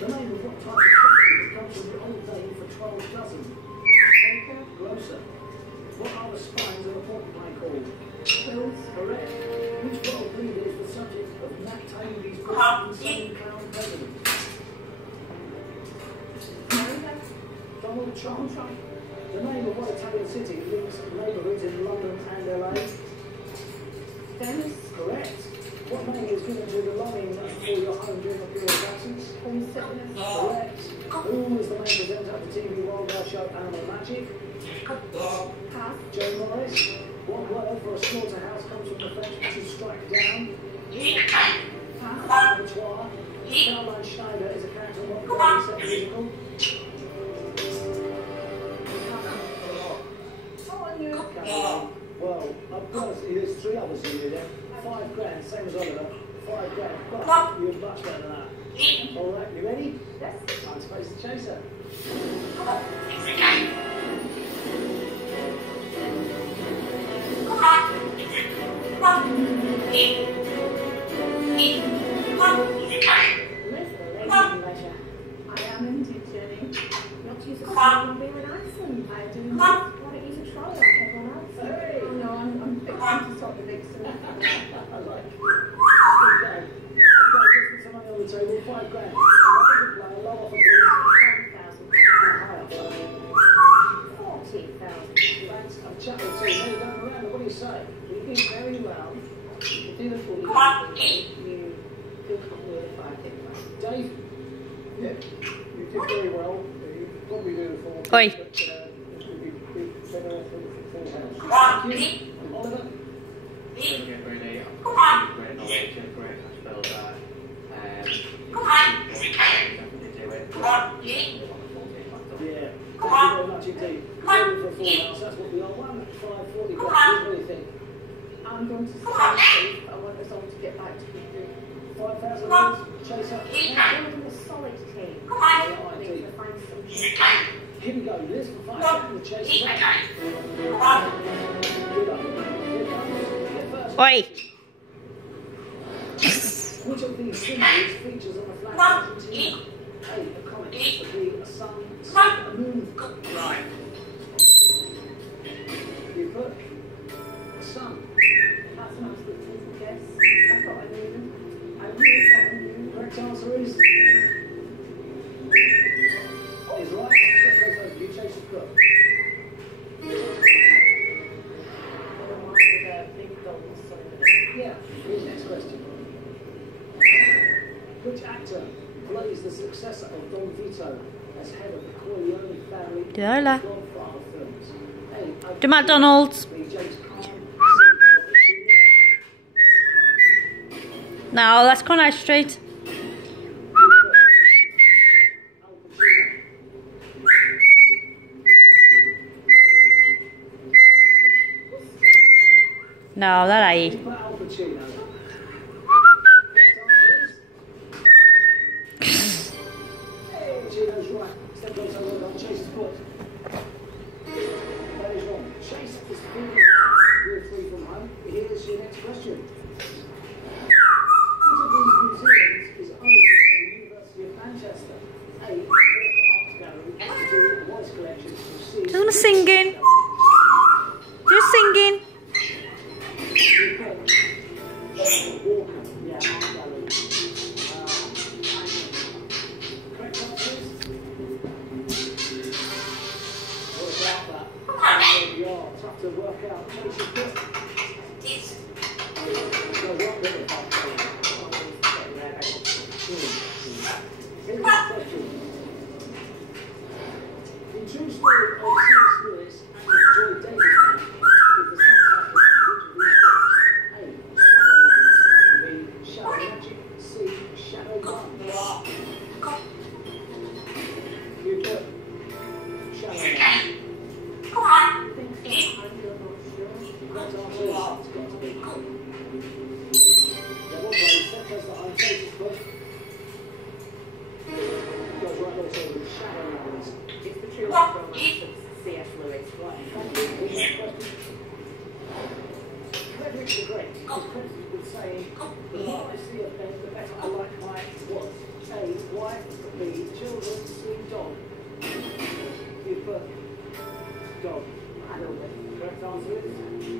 The name of what type of chocolate comes from the old name for 12 dozen? Baker, grocer. What are the spines of a porcupine called? Quills. Correct. Which world leader is the subject of Nat Taylor's book, Insane Clown President? Donald Trump. The name of what Italian city links neighbourhoods in London and LA? Venice. Correct. What name is given to the longing for your home during a period of absence? Homesickness. Correct. Who was the main presenter of the TV worldwide show Animal Magic? Pass. Joe Morris. What word for a slaughterhouse comes from the French to strike down? Pass. Abattoir. Caroline Schneider is a character in what Broadway set musical? Well, I've got to see there's 3 others in here then. 5 grand, same as Oliver. 5 grand, but you're much better than that. Alright, you ready? Yes. Time to face the chaser. I am indeed, Jenny. Not to use a small beer in Iceland. I do not want to use a trolley like everyone else. Hey. Oh no, I'm fixing to stop the big stuff. I like it. Okay, let's put some money on the table. 5 grand. Low offer, please. 1,000. Higher. 40,000. Thanks. I'm chatting to you. Now you're going around. What do you say? You did very well. You did it for you. You feel comfortable with 5,000. Dave? Yeah, you did very well. You probably do it for me. Oi. But it would be better off for the full house. Thank you. Oliver? Really, great knowledge and great cash build there. Definitely do it. Yeah, thank you very much indeed. Going for a full house, that's what we are. 1,540 grand. What do you think? I'm going to say I want us all to get back to the 5,000 chase up. building a solid team. I need to find some. Here we go, Liz for 5 seconds, chase up. Good up. Here comes. Oi. Which of these symbols features on the flag of Argentina? A, a comet, B, a sun, C, a moon. Right. You put a sun. That's an absolute decent guess. I thought I knew them. I really thought I knew them. Correct answer is right. That goes over you, chase the cook. Yeah, here's the next question. Which actor plays the successor of Don Vito as head of the Corleone family Diola. Godfather films? A. The McDonald's. B. James Caan. C. No, that's Conrad Street. No, that ain't. Al Pacino. Pacino's right. Step goes over on Chase's foot. That is wrong. Chase is 3 from home. Here's your next question. Which of these museums is owned by the University of Manchester? A. The Art Gallery. B. Voice Collection. C. Just wanna singing. Just singing. Walker. Yeah, Art Gallery. Correct answers? What about that? There we are. Tough to work out. Chase is good. So what bit of that? Here's the question. The true story of C.S. Lewis and Joy Davidson is the subtitle of which of these books? A. Shadowlands. B. Shadow Magic. C. Shadow Run. You put Shadowlands. I think so. I'm not sure. Correct answer is it's got to be. There was a step goes behind Chase's foot. Goes right over to Shadowlands. It's the true romance of C.S. Lewis. Right, thank you. Here's the question. Frederick the Great is credited with saying, the more I see of men, the better I like my what? A, wife, B, children, C, dog. You put dog. Correct answer is